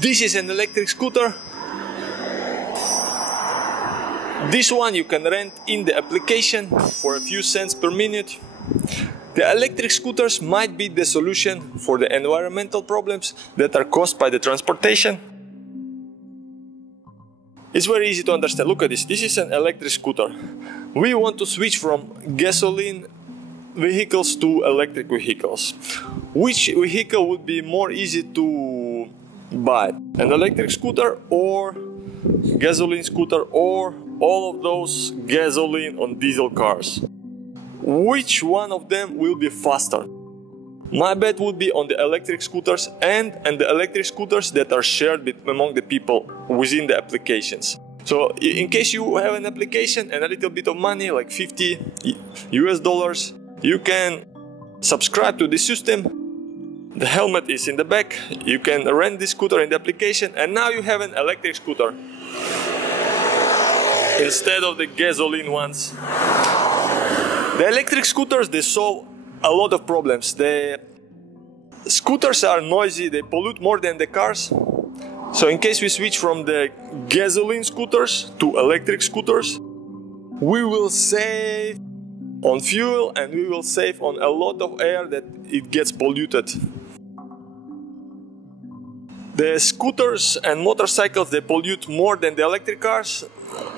This is an electric scooter. This one you can rent in the application for a few cents per minute. The electric scooters might be the solution for the environmental problems that are caused by the transportation. It's very easy to understand. Look at this. This is an electric scooter. We want to switch from gasoline vehicles to electric vehicles. Which vehicle would be more easy to buy? An electric scooter or gasoline scooter or all of those gasoline or diesel cars? Which one of them will be faster? My bet would be on the electric scooters and the electric scooters that are shared among the people within the applications. So in case you have an application and a little bit of money, like $50 US, you can subscribe to this system. The helmet is in the back. You can rent this scooter in the application, and now you have an electric scooter instead of the gasoline ones. The electric scooters, they solve a lot of problems. The scooters are noisy, they pollute more than the cars. So in case we switch from the gasoline scooters to electric scooters, we will save on fuel and we will save on a lot of air that it gets polluted. The scooters and motorcycles, they pollute more than the electric cars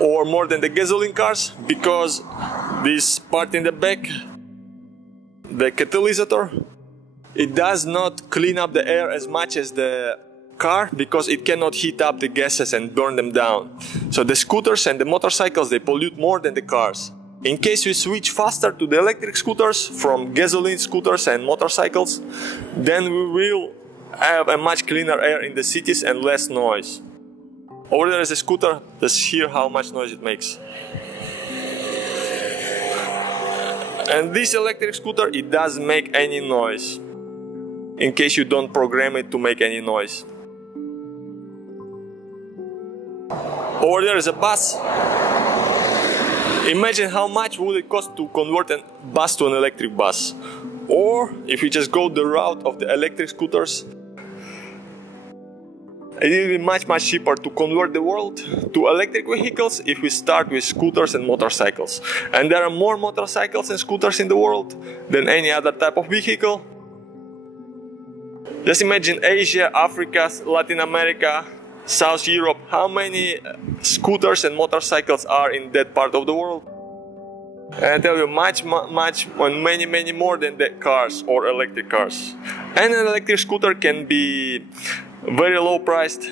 or more than the gasoline cars because this part in the back, the catalysator, it does not clean up the air as much as the car because it cannot heat up the gases and burn them down. So the scooters and the motorcycles, they pollute more than the cars. In case we switch faster to the electric scooters from gasoline scooters and motorcycles, then we will have a much cleaner air in the cities and less noise. Over there is a scooter, just hear how much noise it makes. And this electric scooter, it doesn't make any noise, in case you don't program it to make any noise. Over there is a bus. Imagine how much would it cost to convert a bus to an electric bus. Or if you just go the route of the electric scooters, it will be much cheaper to convert the world to electric vehicles if we start with scooters and motorcycles. And there are more motorcycles and scooters in the world than any other type of vehicle. Just imagine Asia, Africa, Latin America, South Europe, how many scooters and motorcycles are in that part of the world. And I tell you, many more than the cars or electric cars. And an electric scooter can be very low priced.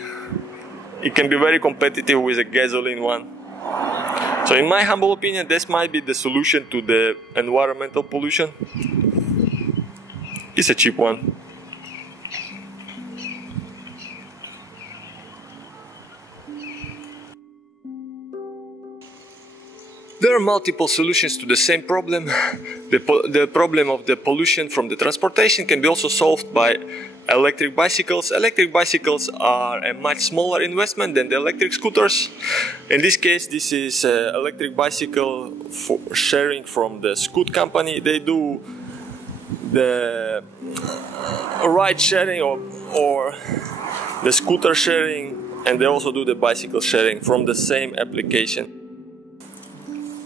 It can be very competitive with a gasoline one. So in my humble opinion, this might be the solution to the environmental pollution. It's a cheap one. There are multiple solutions to the same problem. The problem of the pollution from the transportation can be also solved by electric bicycles. Electric bicycles are a much smaller investment than the electric scooters. In this case, this is an electric bicycle for sharing from the Scoot company. They do the ride sharing or the scooter sharing, and they also do the bicycle sharing from the same application.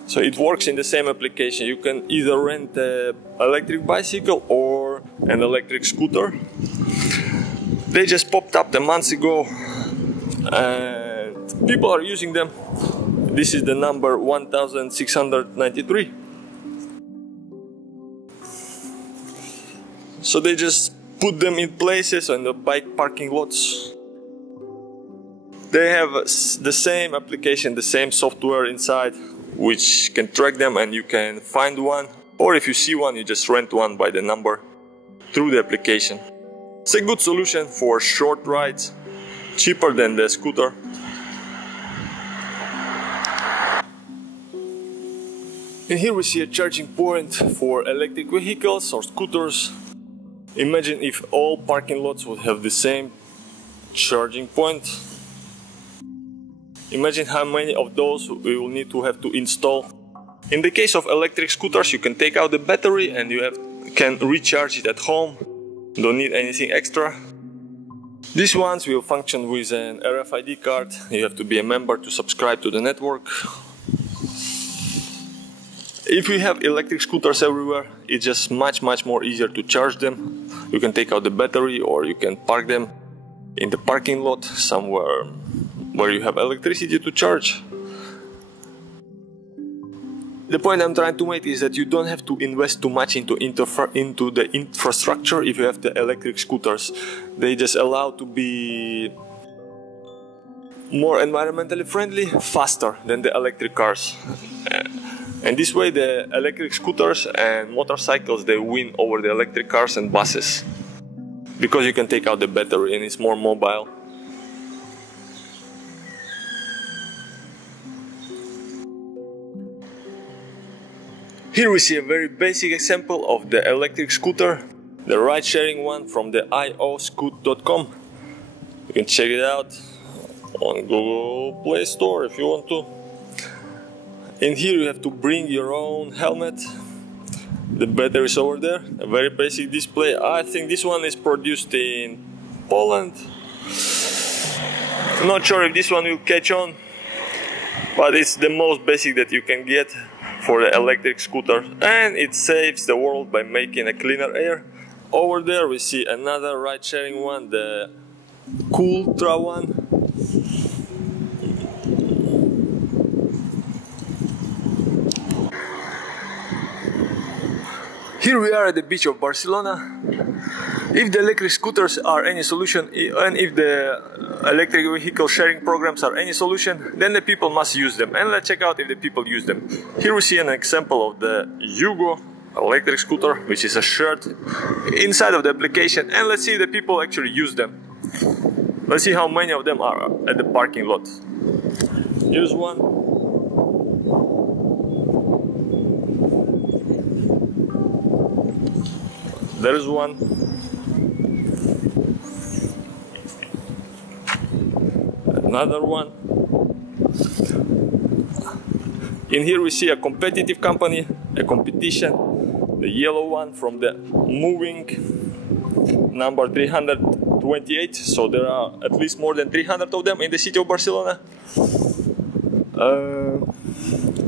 So it works in the same application. You can either rent an electric bicycle or an electric scooter. They just popped up a month ago and people are using them. This is the number 1693. So they just put them in places on the bike parking lots. They have the same application, the same software inside, which can track them, and you can find one, or if you see one, you just rent one by the number through the application. It's a good solution for short rides, cheaper than the scooter. And here we see a charging point for electric vehicles or scooters. Imagine if all parking lots would have the same charging point. Imagine how many of those we will need to have to install. In the case of electric scooters, you can take out the battery and you can recharge it at home. Don't need anything extra. These ones will function with an RFID card. You have to be a member to subscribe to the network. If we have electric scooters everywhere, it's just much more easier to charge them. You can take out the battery or you can park them in the parking lot somewhere where you have electricity to charge. The point I'm trying to make is that you don't have to invest too much into the infrastructure if you have the electric scooters. They just allow to be more environmentally friendly, faster than the electric cars. And this way the electric scooters and motorcycles, they win over the electric cars and buses. Because you can take out the battery and it's more mobile. Here we see a very basic example of the electric scooter, the ride-sharing one from the epSos.de. You can check it out on Google Play Store if you want to. In here you have to bring your own helmet. The battery is over there, a very basic display. I think this one is produced in Poland. I'm not sure if this one will catch on, but it's the most basic that you can get for the electric scooter, and it saves the world by making a cleaner air. Over there we see another ride-sharing one, the Ultra one. Here we are at the beach of Barcelona. If the electric scooters are any solution, and if the electric vehicle sharing programs are any solution, then the people must use them. And let's check out if the people use them. Here we see an example of the Yugo electric scooter, which is a shirt inside of the application. And let's see if the people actually use them. Let's see how many of them are at the parking lot. Here's one. There's one. Another one. In here we see a competitive company, a competition, the yellow one from the moving number 328. So there are at least more than 300 of them in the city of Barcelona.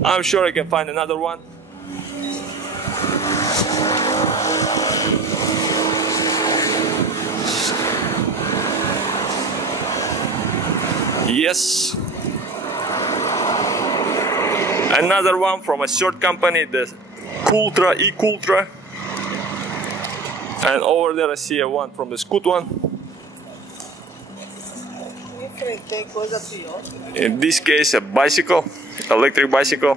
I'm sure I can find another one. Yes. Another one from a third company, the Ultra. And over there I see a one from the Scoot one. In this case a bicycle, electric bicycle,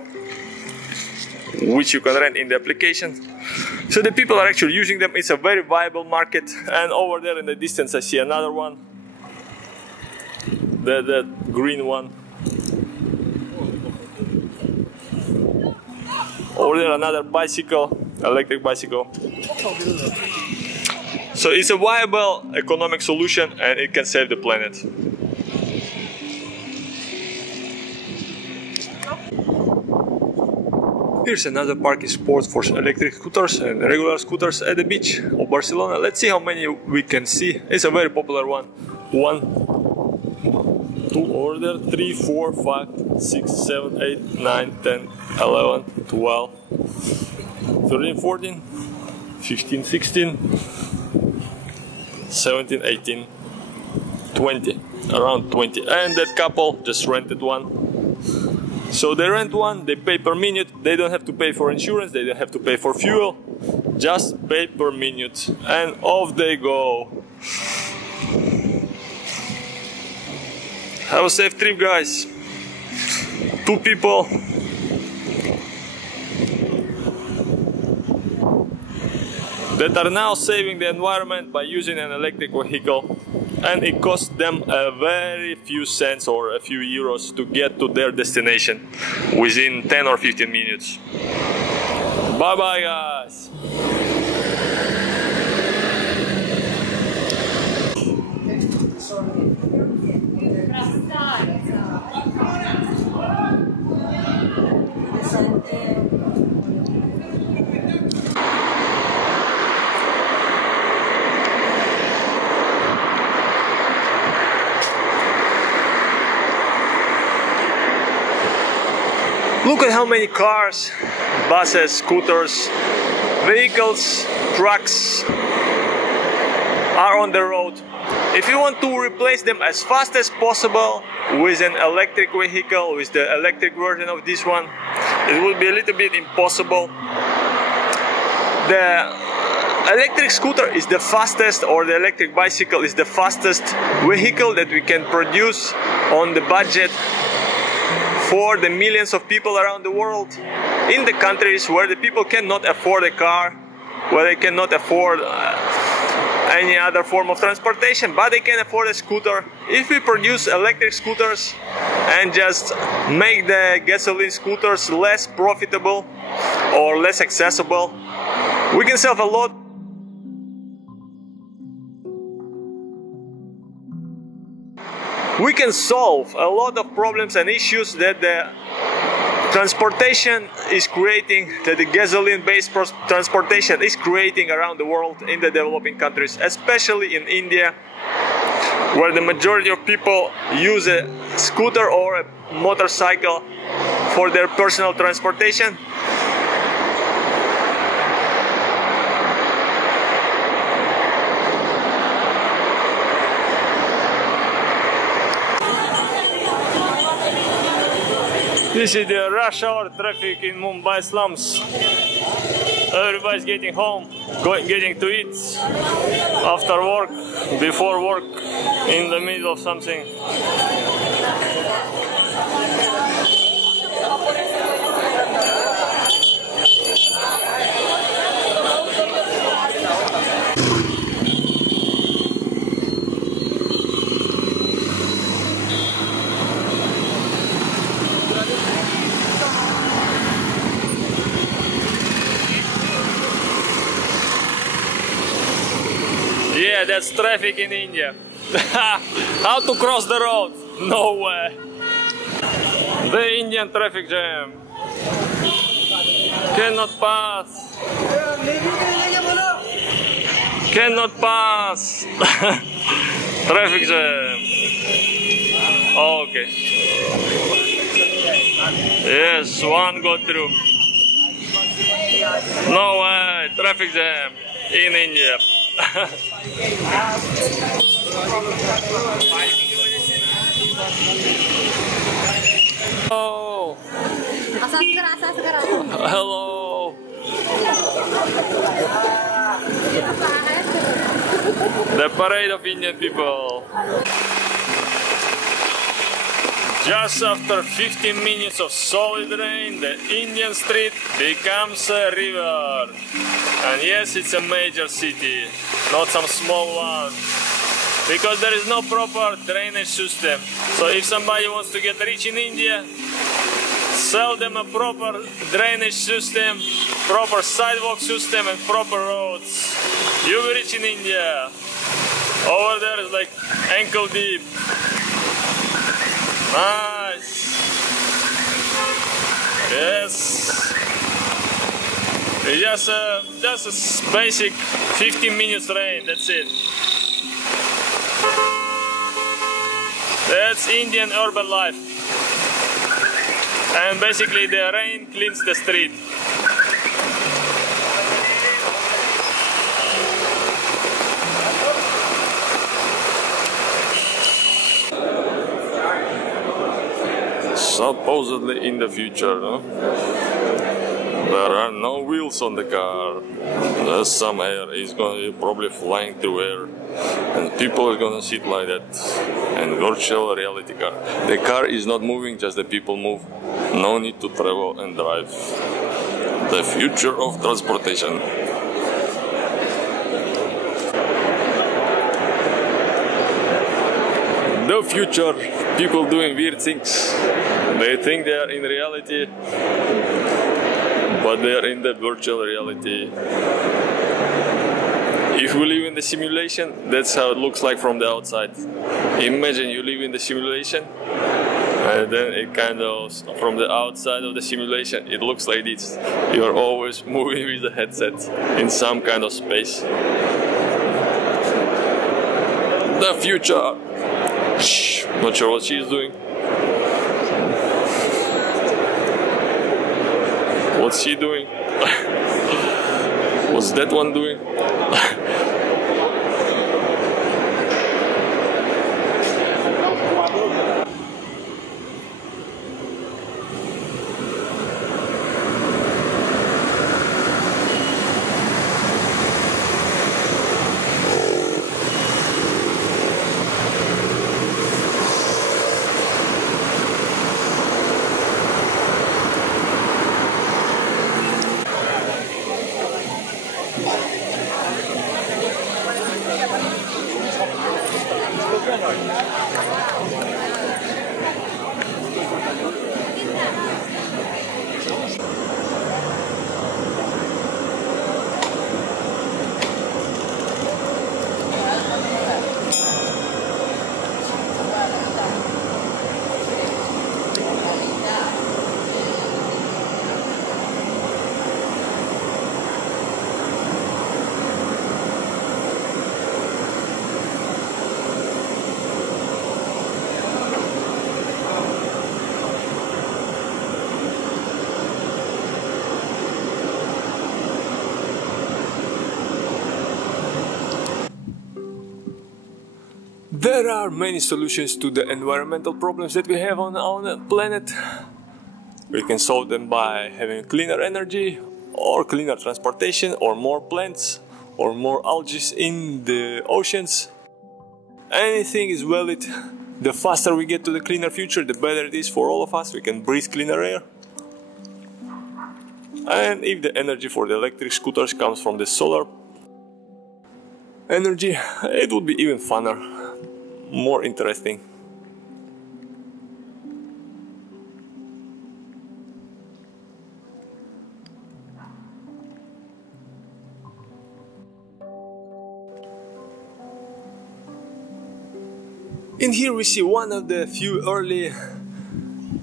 which you can rent in the application. So the people are actually using them. It's a very viable market. And over there in the distance I see another one. The green one. Over there another bicycle, electric bicycle. So it's a viable economic solution and it can save the planet. Here's another parking spot for electric scooters and regular scooters at the beach of Barcelona. Let's see how many we can see. It's a very popular one. 1, 2 over there, 3, 4, 5, 6, 7, 8, 9, 10, 11, 12, 13, 14, 15, 16, 17, 18, 20, around 20. And that couple just rented one. So they rent one, they pay per minute, they don't have to pay for insurance, they don't have to pay for fuel, just pay per minute, and off they go. Have a safe trip, guys. 2 people. That are now saving the environment by using an electric vehicle, and it costs them a very few cents or a few euros to get to their destination within 10 or 15 minutes. Bye bye, guys. Look at how many cars, buses, scooters, vehicles, trucks are on the road. If you want to replace them as fast as possible with an electric vehicle, with the electric version of this one, it will be a little bit impossible. The electric scooter is the fastest, or the electric bicycle is the fastest vehicle that we can produce on the budget for the millions of people around the world, in the countries where the people cannot afford a car, where they cannot afford any other form of transportation, but they can afford a scooter. If we produce electric scooters and just make the gasoline scooters less profitable or less accessible, we can save a lot. We can solve a lot of problems and issues that the transportation is creating, that the gasoline-based transportation is creating around the world in the developing countries, especially in India, where the majority of people use a scooter or a motorcycle for their personal transportation. This is the rush hour traffic in Mumbai slums. Everybody's getting home, getting to eat, after work, before work, in the middle of something. Yeah, that's traffic in India. How to cross the road? No way. The Indian traffic jam. Cannot pass. Cannot pass. Traffic jam. Okay. Yes, one got through. No way. Traffic jam in India. Oh. Hello. The parade of Indian people. Just after 15 minutes of solid rain, the Indian street becomes a river. And yes, it's a major city, not some small one. Because there is no proper drainage system. So if somebody wants to get rich in India, sell them a proper drainage system, proper sidewalk system and proper roads. You'll be rich in India. Over there is like ankle deep. Nice. Yes. It's just a basic 15 minutes rain, that's it. That's Indian urban life. And basically the rain cleans the street. Supposedly in the future, no? There are no wheels on the car. There's some air. It's going to be probably flying through air. And people are going to sit like that. And virtual reality car. The car is not moving, just the people move. No need to travel and drive. The future of transportation. The future. People doing weird things. They think they are in reality, but they are in the virtual reality. If we live in the simulation, that's how it looks like from the outside. Imagine you live in the simulation, and then it kind of, from the outside of the simulation, it looks like this. You are always moving with the headset in some kind of space. The future. Shh, not sure what she's doing. What's he doing? What's that one doing? There are many solutions to the environmental problems that we have on our planet. We can solve them by having cleaner energy, or cleaner transportation, or more plants, or more algae in the oceans. Anything is valid. The faster we get to the cleaner future, the better it is for all of us. We can breathe cleaner air. And if the energy for the electric scooters comes from the solar energy, it would be even funner, more interesting. In here we see one of the few early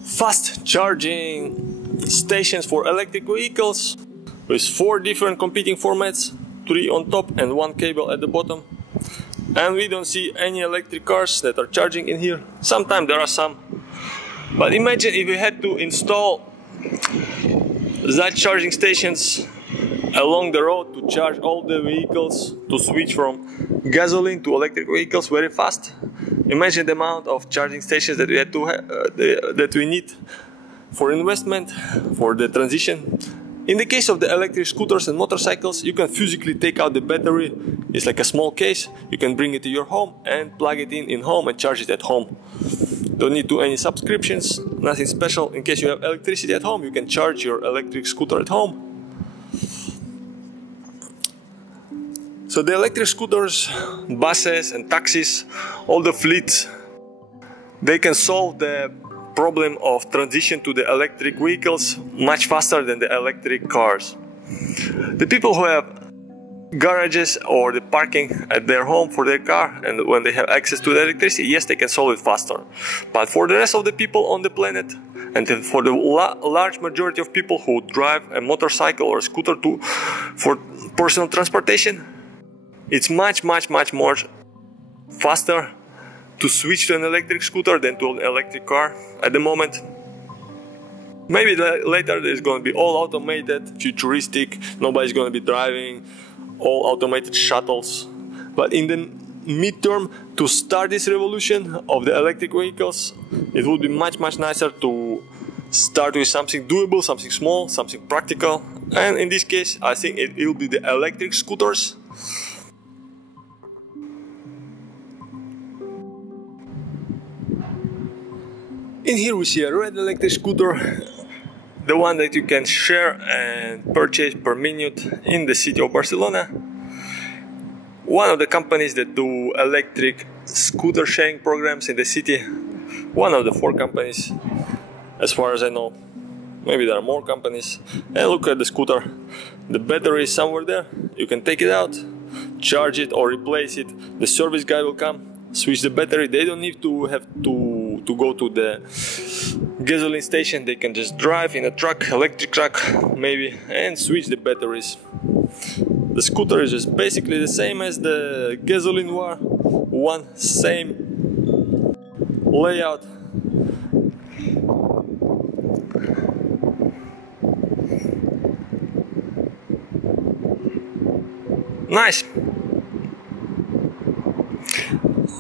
fast charging stations for electric vehicles with 4 different competing formats, 3 on top and 1 cable at the bottom. And we don't see any electric cars that are charging in here. Sometimes there are some. But imagine if we had to install that charging stations along the road to charge all the vehicles, to switch from gasoline to electric vehicles very fast. Imagine the amount of charging stations that we had to that we need for investment, for the transition. In the case of the electric scooters and motorcycles, you can physically take out the battery. It's like a small case. You can bring it to your home and plug it in home and charge it at home. Don't need to any subscriptions, nothing special. In case you have electricity at home, you can charge your electric scooter at home. So the electric scooters, buses and taxis, all the fleets, they can solve the problem of transition to the electric vehicles much faster than the electric cars. The people who have garages or the parking at their home for their car, and when they have access to the electricity, yes, they can solve it faster. But for the rest of the people on the planet, and for the large majority of people who drive a motorcycle or a scooter for personal transportation, it's much more faster to switch to an electric scooter than to an electric car at the moment. Maybe later there's going to be all automated, futuristic, nobody's going to be driving, all automated shuttles. But in the midterm, to start this revolution of the electric vehicles, it would be much nicer to start with something doable, something small, something practical. And in this case, I think it will be the electric scooters. In here we see a red electric scooter, the one that you can share and purchase per minute in the city of Barcelona. One of the companies that do electric scooter sharing programs in the city. One of the 4 companies, as far as I know. Maybe there are more companies. And look at the scooter. The battery is somewhere there. You can take it out, charge it or replace it. The service guy will come, switch the battery. They don't need to have to go to the gasoline station. They can just drive in a truck, electric truck maybe, and switch the batteries. The scooter is just basically the same as the gasoline one, same layout. Nice.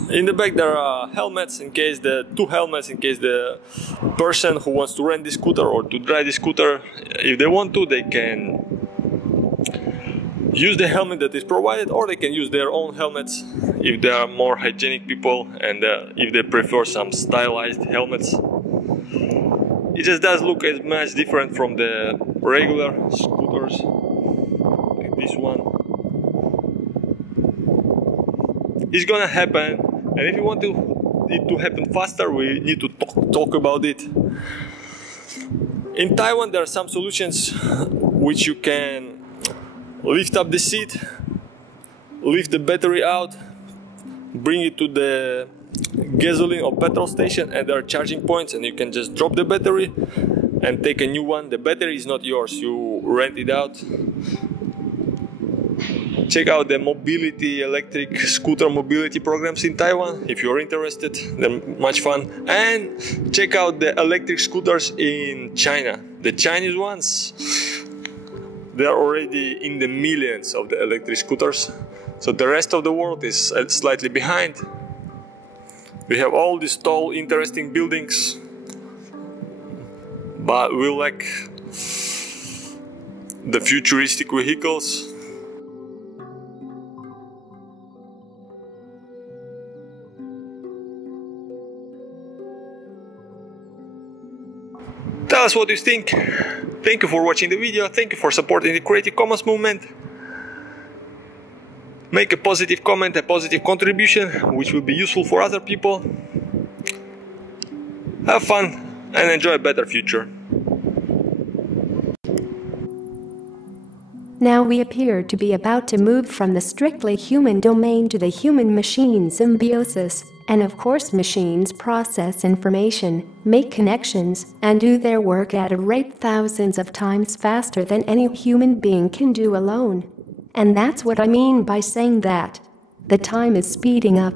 In the back there are helmets in case two helmets in case the person who wants to rent the scooter or to drive the scooter, if they want to, they can use the helmet that is provided, or they can use their own helmets if they are more hygienic people and if they prefer some stylized helmets. It just does look as much different from the regular scooters, like this one. It's gonna happen, and if you want it to happen faster, we need to talk about it. In Taiwan, there are some solutions which you can lift up the seat, lift the battery out, bring it to the gasoline or petrol station, and there are charging points, and you can just drop the battery and take a new one. The battery is not yours, you rent it out. Check out the mobility, electric scooter mobility programs in Taiwan if you're interested. They're much fun. And check out the electric scooters in China. The Chinese ones, they're already in the millions of the electric scooters. So the rest of the world is slightly behind. We have all these tall, interesting buildings, but we lack the futuristic vehicles. Tell us what you think. Thank you for watching the video. Thank you for supporting the Creative Commons movement. Make a positive comment, a positive contribution, which will be useful for other people. Have fun and enjoy a better future. Now we appear to be about to move from the strictly human domain to the human-machine symbiosis, and of course machines process information, make connections, and do their work at a rate thousands of times faster than any human being can do alone. And that's what I mean by saying that the time is speeding up.